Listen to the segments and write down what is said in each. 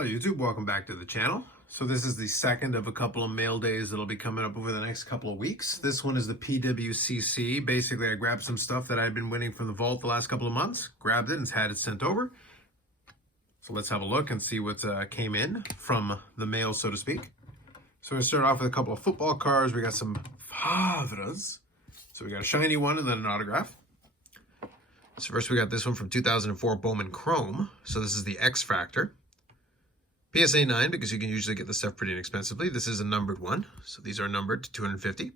Hello YouTube, welcome back to the channel. So this is the second of a couple of mail days that'll be coming up over the next couple of weeks. This one is the PWCC. Basically, I grabbed some stuff that I'd been winning from the vault the last couple of months, grabbed it and had it sent over. So let's have a look and see what came in from the mail, so to speak. So we're going to start off with a couple of football cards. We got some Favres. So we got a shiny one and then an autograph. So first we got this one from 2004 Bowman Chrome. So this is the X Factor. PSA 9, because you can usually get this stuff pretty inexpensively. This is a numbered one. So these are numbered to 250. You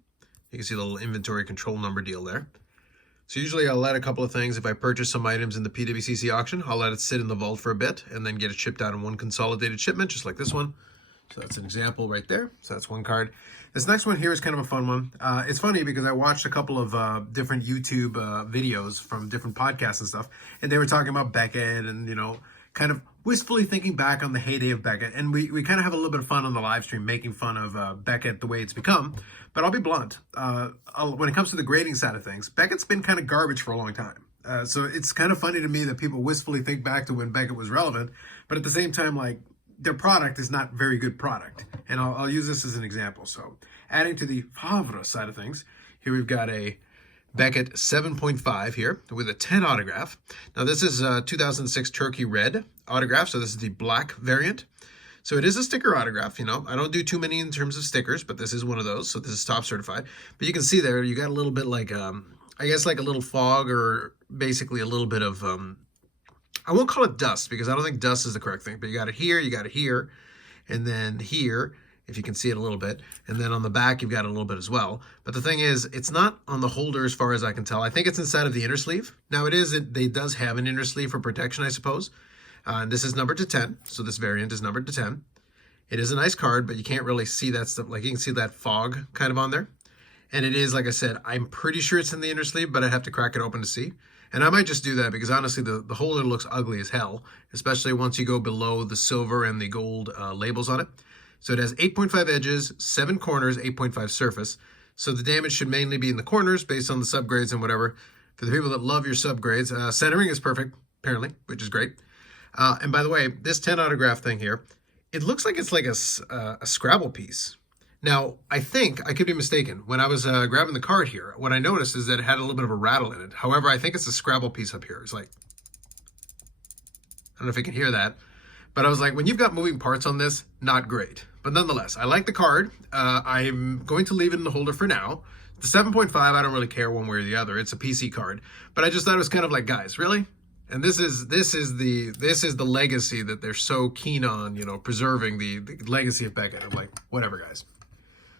can see the little inventory control number deal there. So usually I'll let a couple of things. If I purchase some items in the PWCC auction, I'll let it sit in the vault for a bit and then get it shipped out in one consolidated shipment, just like this one. So that's an example right there. So that's one card. This next one here is kind of a fun one. It's funny because I watched a couple of different YouTube videos from different podcasts and stuff, and they were talking about Beckett and, you know, kind of wistfully thinking back on the heyday of Beckett. And we kind of have a little bit of fun on the live stream making fun of Beckett the way it's become. But I'll be blunt. When it comes to the grading side of things, Beckett's been kind of garbage for a long time. So it's kind of funny to me that people wistfully think back to when Beckett was relevant. But at the same time, like, their product is not very good product. And I'll use this as an example. So adding to the Favre side of things, here we've got a Beckett 7.5 here with a 10 autograph. Now this is 2006 Turkey Red autograph, so this is the black variant. So it is a sticker autograph, you know. I don't do too many in terms of stickers, but this is one of those, so this is top certified. But you can see there, you got a little bit like, I guess like a little fog or basically a little bit of, I won't call it dust because I don't think dust is the correct thing, but you got it here, and then here, if you can see it a little bit. And then on the back, you've got it a little bit as well. But the thing is, it's not on the holder as far as I can tell. I think it's inside of the inner sleeve. Now it does have an inner sleeve for protection, I suppose. This is numbered to 10. So this variant is numbered to 10. It is a nice card, but you can't really see that stuff. Like you can see that fog kind of on there. And it is, like I said, I'm pretty sure it's in the inner sleeve, but I'd have to crack it open to see. And I might just do that because honestly, the holder looks ugly as hell, especially once you go below the silver and the gold labels on it. So it has 8.5 edges, 7 corners, 8.5 surface. So the damage should mainly be in the corners based on the subgrades and whatever. For the people that love your subgrades, centering is perfect, apparently, which is great. And by the way, this 10 autograph thing here, it looks like it's like a Scrabble piece. Now, I think, I could be mistaken. When I was grabbing the card here, what I noticed is that it had a little bit of a rattle in it. However, I think it's a Scrabble piece up here. It's like, I don't know if you can hear that. But I was like, when you've got moving parts on this, not great. But nonetheless, I like the card. I'm going to leave it in the holder for now. The 7.5, I don't really care one way or the other. It's a PC card. But I just thought it was kind of like, guys, really? And this is the legacy that they're so keen on, you know, preserving the legacy of Beckett. I'm like, whatever, guys.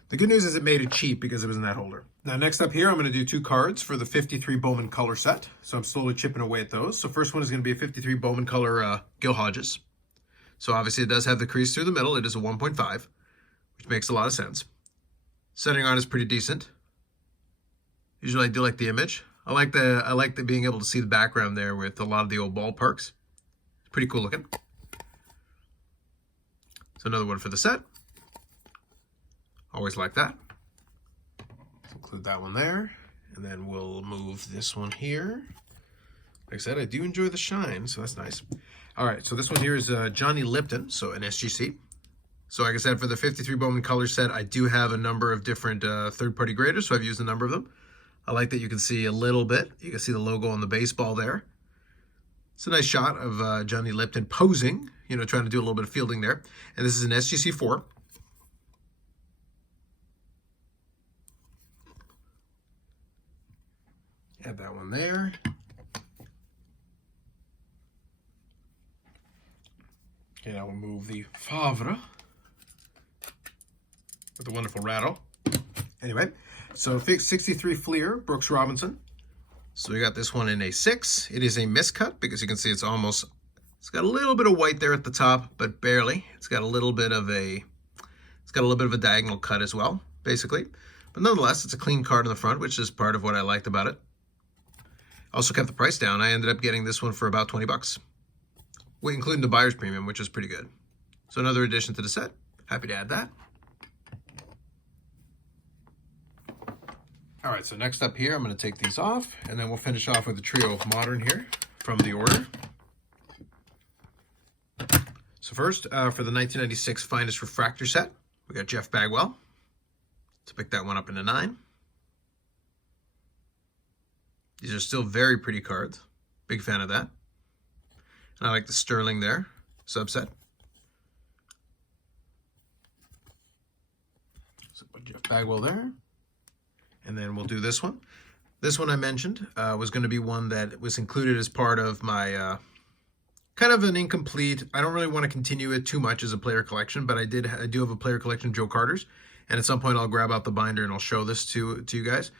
The good news is it made it cheap because it was in that holder. Now, next up here, I'm going to do 2 cards for the 53 Bowman color set. So I'm slowly chipping away at those. So first one is going to be a 53 Bowman color Gil Hodges. So obviously it does have the crease through the middle. It is a 1.5, which makes a lot of sense. Centering on is pretty decent. Usually I do like the image. I like the being able to see the background there with a lot of the old ballparks. It's pretty cool looking. So another one for the set. Always like that. Let's include that one there. And then we'll move this one here. Like I said, I do enjoy the shine, so that's nice. All right, so this one here is Johnny Lipton, so an SGC. So like I said, for the 53 Bowman color set, I do have a number of different third-party graders, so I've used a number of them. I like that you can see a little bit. You can see the logo on the baseball there. It's a nice shot of Johnny Lipton posing, you know, trying to do a little bit of fielding there. And this is an SGC 4. Add that one there. Okay, now we'll move the Favre with the wonderful rattle. Anyway, so 63 Fleer, Brooks Robinson. So we got this one in a 6. It is a miscut because you can see it's got a little bit of white there at the top, but barely. It's got a little bit of a diagonal cut as well, basically. But nonetheless, it's a clean card in the front, which is part of what I liked about it. Also kept the price down. I ended up getting this one for about 20 bucks. Including the buyer's premium, which is pretty good. So another addition to the set. Happy to add that. All right, so next up here, I'm going to take these off, and then we'll finish off with a trio of modern here from the order. So first, for the 1996 Finest Refractor set, we got Jeff Bagwell. Let's pick that one up into 9. These are still very pretty cards. Big fan of that. And I like the Sterling there, subset. So put Jeff Bagwell there. And then we'll do this one. This one I mentioned was going to be one that was included as part of my kind of an incomplete. I don't really want to continue it too much as a player collection, but I do have a player collection of Joe Carter's, and at some point I'll grab out the binder and I'll show this to you guys.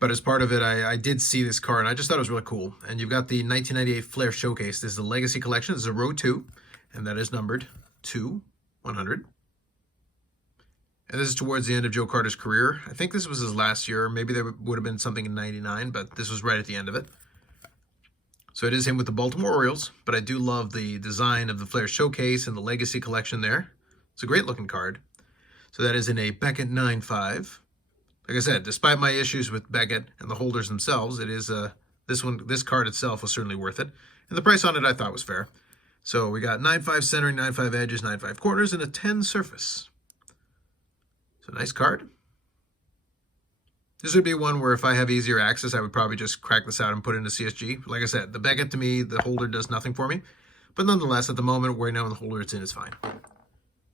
But as part of it, I did see this card, and I just thought it was really cool. And you've got the 1998 Flair Showcase. This is the Legacy Collection. This is a row 2, and that is numbered 2/100. And this is towards the end of Joe Carter's career. I think this was his last year. Maybe there would have been something in 99, but this was right at the end of it. So it is him with the Baltimore Orioles, but I do love the design of the Flair Showcase and the Legacy Collection there. It's a great looking card. So that is in a Beckett 9.5. Like I said, despite my issues with Beckett and the holders themselves, it is this card itself was certainly worth it. And the price on it I thought was fair. So we got 9.5 centering, 9.5 edges, 9.5 corners, and a 10 surface. So nice card. This would be one where if I have easier access, I would probably just crack this out and put it into CSG. Like I said, the Beckett to me, the holder does nothing for me. But nonetheless, at the moment, where now the holder it's in is fine.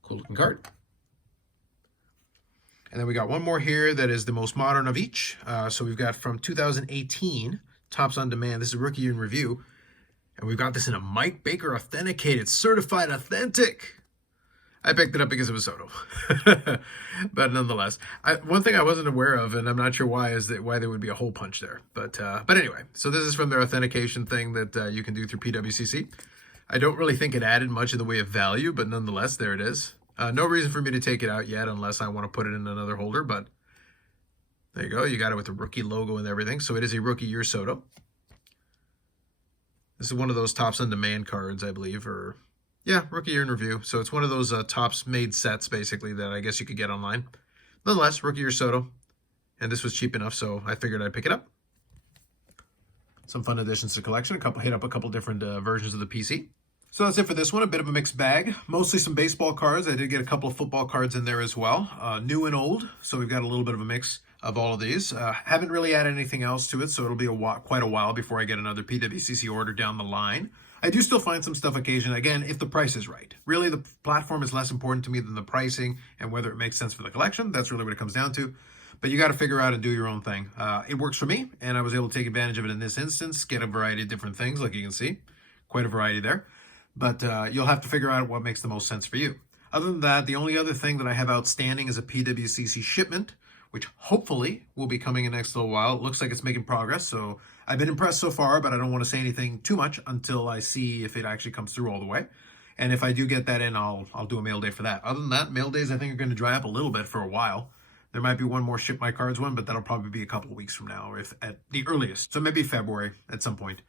Cool looking card. And then we got one more here that is the most modern of each. So we've got from 2018, Topps on Demand. This is Rookie Year in Review. And we've got this in a Mike Baker Authenticated, Certified Authentic. I picked it up because it was Soto. But nonetheless, one thing I wasn't aware of, and I'm not sure why, is that why there would be a hole punch there. But anyway, so this is from their authentication thing that you can do through PWCC. I don't really think it added much in the way of value, but nonetheless, there it is. No reason for me to take it out yet unless I want to put it in another holder, but there you go. You got it with the rookie logo and everything. So it is a Rookie Year Soto. This is one of those Topps on Demand cards, I believe, or yeah, Rookie Year in Review. So it's one of those Topps made sets, basically, that I guess you could get online. Nonetheless, Rookie Year Soto. And this was cheap enough, so I figured I'd pick it up. Some fun additions to the collection. Hit up a couple different versions of the PC. So that's it for this one. A bit of a mixed bag. Mostly some baseball cards. I did get a couple of football cards in there as well. New and old. So we've got a little bit of a mix of all of these. Haven't really added anything else to it, so it'll be quite a while before I get another PWCC order down the line. I do still find some stuff occasionally, again, if the price is right. Really, the platform is less important to me than the pricing and whether it makes sense for the collection. That's really what it comes down to. But you got to figure out and do your own thing. It works for me, and I was able to take advantage of it in this instance, get a variety of different things, like you can see. Quite a variety there. But you'll have to figure out what makes the most sense for you. Other than that, the only other thing that I have outstanding is a PWCC shipment, which hopefully will be coming in the next little while. It looks like it's making progress, so I've been impressed so far, but I don't want to say anything too much until I see if it actually comes through all the way. And if I do get that in, I'll do a mail day for that. Other than that, mail days I think are going to dry up a little bit for a while. There might be one more Ship My Cards one, but that'll probably be a couple of weeks from now, or if at the earliest. So maybe February at some point.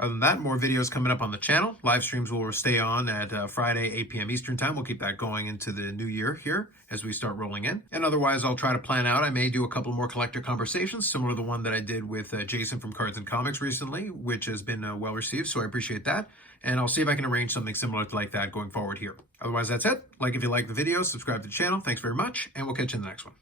Other than that, more videos coming up on the channel. Live streams will stay on at Friday, 8 p.m. Eastern time. We'll keep that going into the new year here as we start rolling in. And otherwise, I'll try to plan out. I may do a couple more collector conversations, similar to the one that I did with Jason from Cards and Comics recently, which has been well received, so I appreciate that. And I'll see if I can arrange something similar to like that going forward here. Otherwise, that's it. Like if you like the video, subscribe to the channel. Thanks very much, and we'll catch you in the next one.